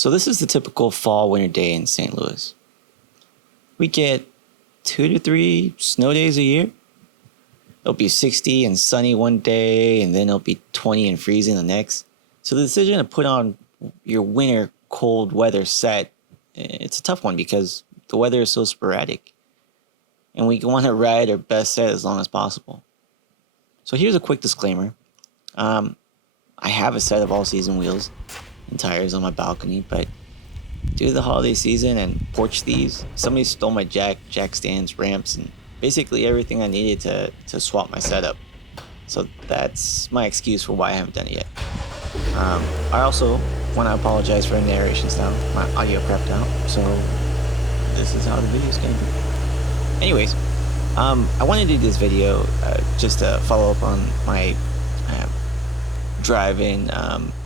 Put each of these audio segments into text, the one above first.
So this is the typical fall winter day in St. Louis. We get 2 to 3 snow days a year. It'll be 60 and sunny one day, and then it'll be 20 and freezing the next. So the decision to put on your winter cold weather set, it's a tough one because the weather is so sporadic. And we want to ride our best set as long as possible. So here's a quick disclaimer. I have a set of all-season wheels and tires on my balcony, but due to the holiday season and porch thieves, somebody stole my jack stands, ramps, and basically everything I needed to swap my setup. So that's my excuse for why I haven't done it yet. I also want to apologize for the narration style. My audio crapped out, so this is how the video is going to be. Anyways, I wanted to do this video just to follow up on my driving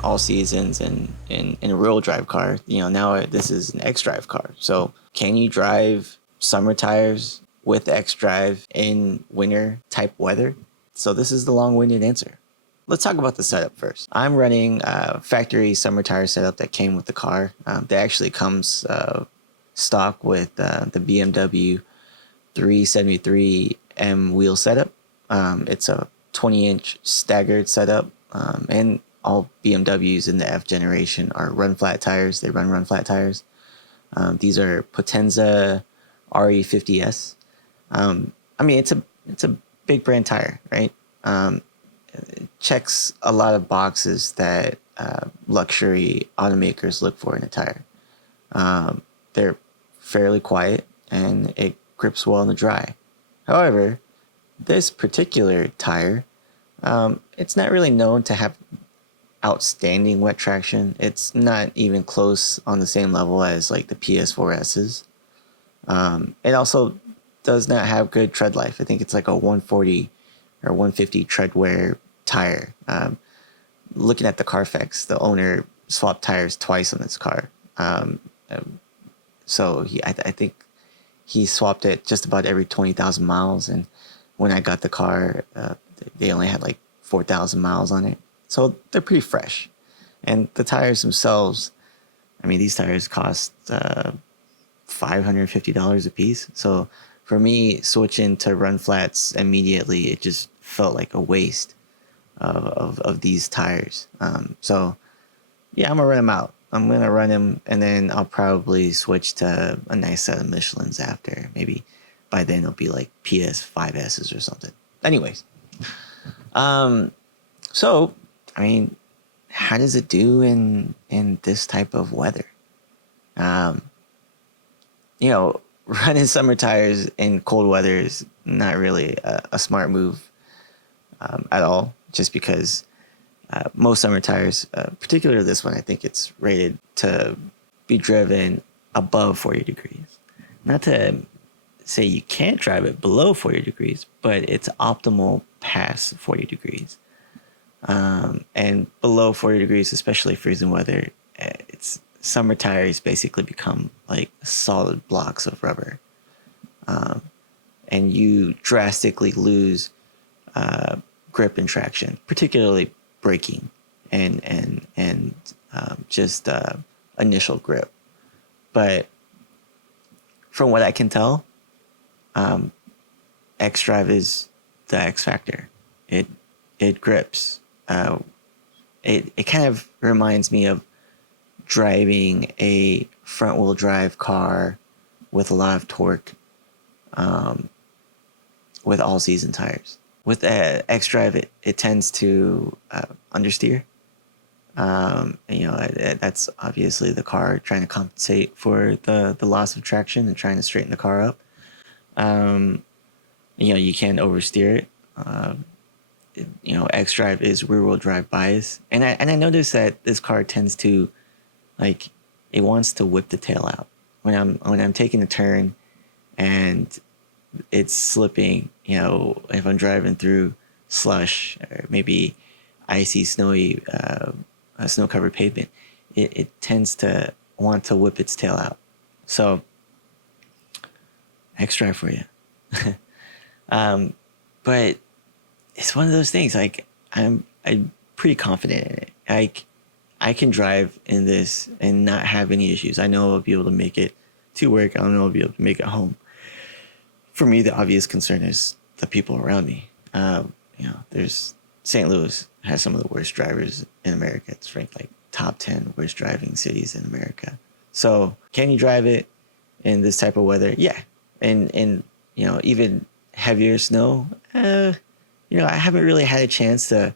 all seasons in a real drive car. You know, now this is an xDrive car. So can you drive summer tires with xDrive in winter type weather? So this is the long-winded answer. Let's talk about the setup first. I'm running a factory summer tire setup that came with the car. That actually comes stock with the BMW 373M wheel setup. It's a 20-inch staggered setup. And all BMWs in the F generation are run flat tires. They run flat tires. These are Potenza RE50S. I mean, it's a big brand tire, right? It checks a lot of boxes that luxury automakers look for in a tire. They're fairly quiet and it grips well in the dry. However, this particular tire, it's not really known to have outstanding wet traction. It's not even close on the same level as like the PS4S's. It also does not have good tread life. I think it's like a 140 or 150 tread wear tire. Looking at the Carfax, the owner swapped tires twice on this car. So I think he swapped it just about every 20,000 miles. And when I got the car, they only had like 4,000 miles on it. So they're pretty fresh. And the tires themselves, I mean, these tires cost $550 a piece. So for me, switching to run flats immediately, it just felt like a waste of these tires. So yeah, I'm gonna run them out. I'm gonna run them, and then I'll probably switch to a nice set of Michelins after. Maybe by then it'll be like PS5S's or something. Anyways, so I mean, how does it do in this type of weather? You know, running summer tires in cold weather is not really a smart move at all, just because most summer tires, particularly this one, I think it's rated to be driven above 40 degrees. Not to say you can't drive it below 40 degrees, but it's optimal past 40 degrees. And below 40 degrees, especially freezing weather, it's summer tires basically become like solid blocks of rubber. And you drastically lose grip and traction, particularly braking and just initial grip. But from what I can tell, xDrive is the X factor. It grips. It kind of reminds me of driving a front wheel drive car with a lot of torque, with all season tires. With xDrive, it tends to understeer. You know, that's obviously the car trying to compensate for the loss of traction and trying to straighten the car up. You know, you can't oversteer it. You know, xDrive is rear wheel drive bias, and I noticed that this car tends to, like, it wants to whip the tail out when I'm taking a turn, and it's slipping. You know, if I'm driving through slush or maybe icy, snowy, snow-covered pavement, it tends to want to whip its tail out. So, xDrive for you. But it's one of those things. Like I'm pretty confident in it. Like I can drive in this and not have any issues. I know I'll be able to make it to work. I don't know I'll be able to make it home. For me, the obvious concern is the people around me. There's St. Louis has some of the worst drivers in America. It's ranked like top 10 worst driving cities in America. So can you drive it in this type of weather? Yeah. And even heavier snow, I haven't really had a chance to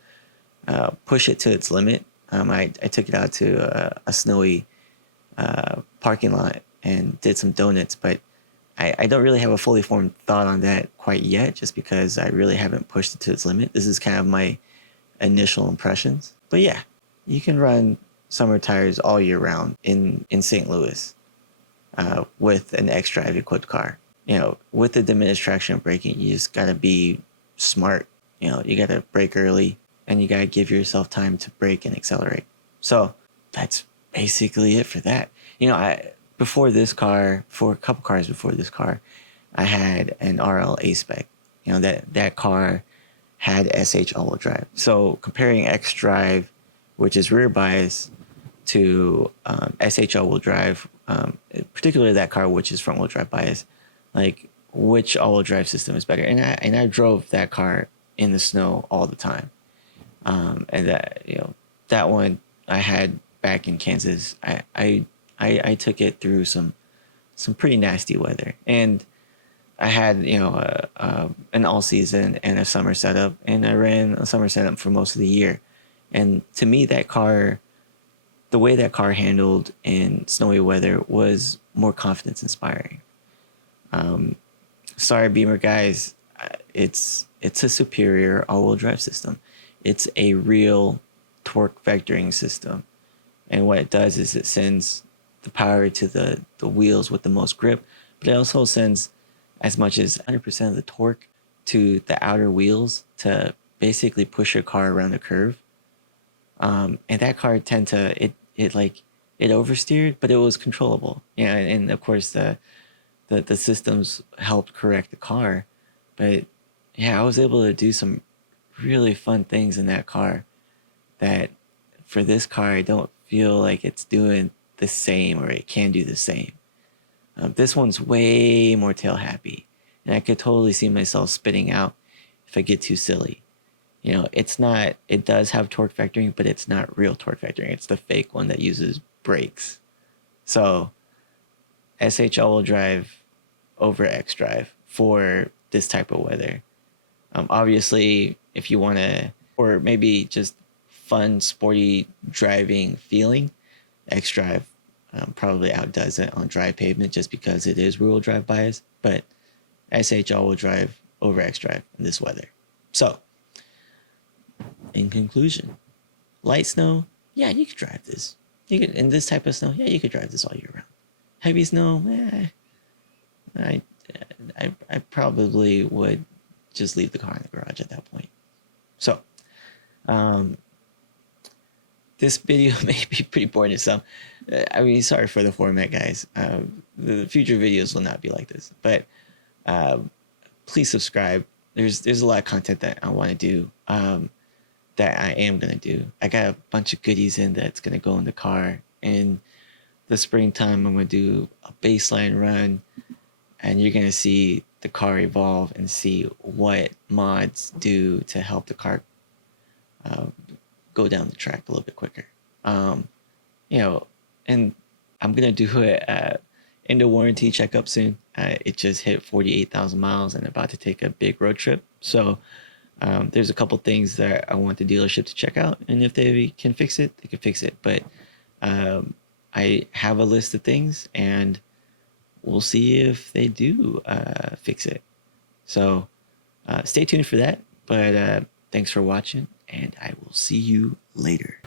push it to its limit. I took it out to a snowy parking lot and did some donuts, but I don't really have a fully formed thought on that quite yet, just because I really haven't pushed it to its limit. This is kind of my initial impressions. But yeah, you can run summer tires all year round in St. Louis with an xDrive equipped car. With the diminished traction and braking, you just gotta be smart. You gotta brake early and you gotta give yourself time to brake and accelerate. So that's basically it for that. Before this car, for a couple cars before this car, I had an RL A-Spec. That car had SH-AWD. So comparing xDrive, which is rear bias, to SH-AWD, particularly that car, which is front wheel drive bias, like which all-wheel drive system is better? And I drove that car in the snow all the time. And that one I had back in Kansas. I took it through some pretty nasty weather, and I had an all season and a summer setup, and I ran a summer setup for most of the year. And to me, that car, the way that car handled in snowy weather was more confidence inspiring. Sorry, Beamer guys, it's a superior all-wheel drive system. It's a real torque vectoring system, and what it does is it sends the power to the wheels with the most grip, but it also sends as much as 100% of the torque to the outer wheels to basically push your car around a curve. And that car it oversteered, but it was controllable. And of course the systems helped correct the car, but yeah, I was able to do some really fun things in that car that for this car I don't feel like it's doing the same, or it can do the same. This one's way more tail happy, and I could totally see myself spitting out if I get too silly. It does have torque vectoring, but it's not real torque vectoring. It's the fake one that uses brakes. So SH-AWD over xDrive for this type of weather. Obviously, if you want to, or maybe just fun, sporty driving feeling, xDrive probably outdoes it on dry pavement just because it is rear-wheel drive bias, but SH-AWD over xDrive in this weather. So, in conclusion, light snow, yeah, you could drive this. In this type of snow, yeah, you could drive this all year round. Heavy snow, I probably would just leave the car in the garage at that point. So, this video may be pretty boring to some. Sorry for the format, guys. The future videos will not be like this, but please subscribe. There's a lot of content that I want to do, that I am going to do. I got a bunch of goodies in that's going to go in the car. In the springtime, I'm going to do a baseline run, and you're going to see the car evolve and see what mods do to help the car go down the track a little bit quicker. And I'm going to do a end of warranty checkup soon. It just hit 48,000 miles and about to take a big road trip. So there's a couple things that I want the dealership to check out, and if they can fix it, they can fix it. But I have a list of things, and we'll see if they do fix it. So stay tuned for that. But thanks for watching, and I will see you later.